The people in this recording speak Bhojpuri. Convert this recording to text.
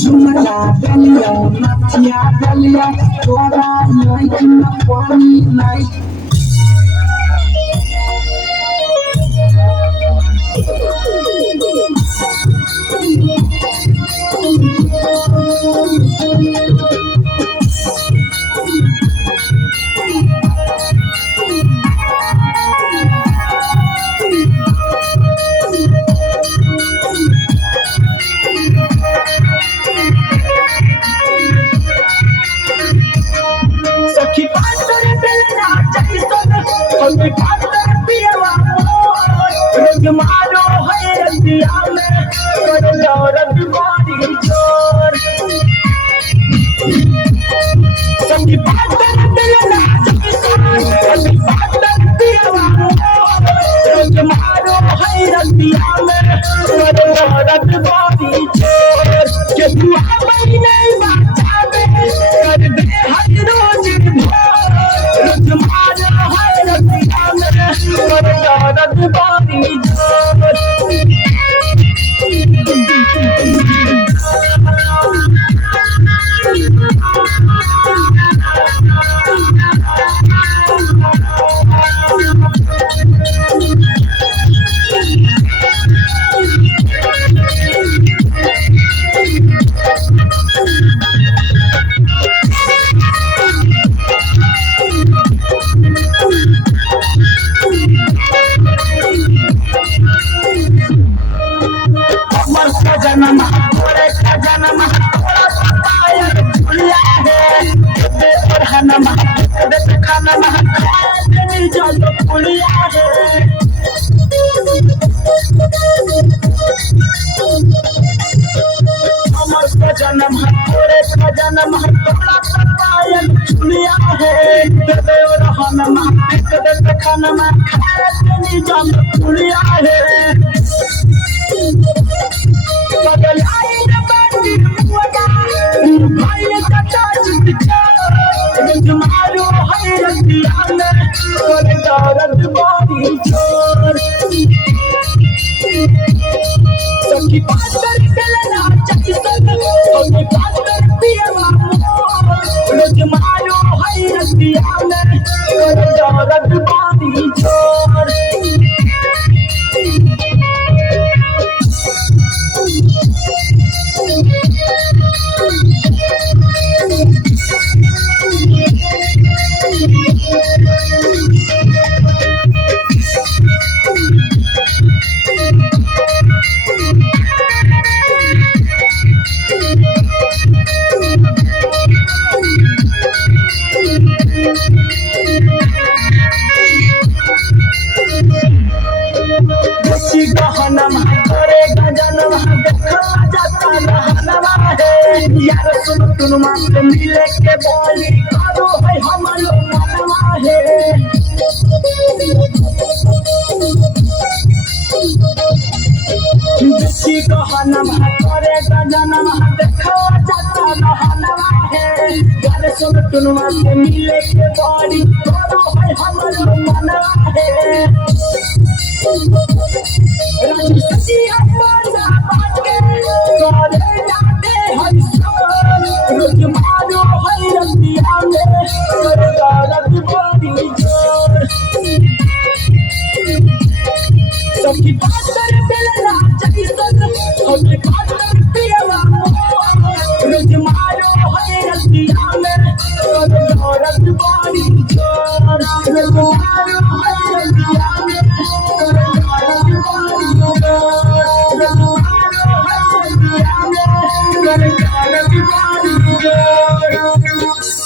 झुमका डलिया नथिया डलिया तोरा लइकन पानी नहीं सखी पातर बेला चली सोन ओने पातर पियवा रोज मारो है रतिया में कर दौरत बारी जोर सखी पातर बेला चली सोन ओने पातर पियवा रोज मारो है रतिया में कर दौरत बारी जोर के तू हमें नहीं बचावे कर दे हर रोज जन्म तोरे का जन्म तोरा पपाया झुलिया है दे और हनम दे खानम खाए जल पुलिया है अमर का जन्म तोरे का जन्म तोरा पपाया झुलिया है दे और हनम दे खानम खाए जल पुलिया है बदलाई न बाटी मुआ भाई का ताज दिखा तुम्हारो है रतिया में कर दौरत बारी छोर सखी पातर बेला चली सोन ओने पातर पियवा रोज मारो है रतिया में कर दौरत बारी छोर गहनम करे गजनम देखा जाता रहनवा है यार सुन तुम मात मिले के बोली करो है हमरो मनवा है जिसी गहनम करे गजनम देखा जाता रहनवा है यार सुन तुम मात मिले के बोली करो है हमरो मनवा है राजू सजी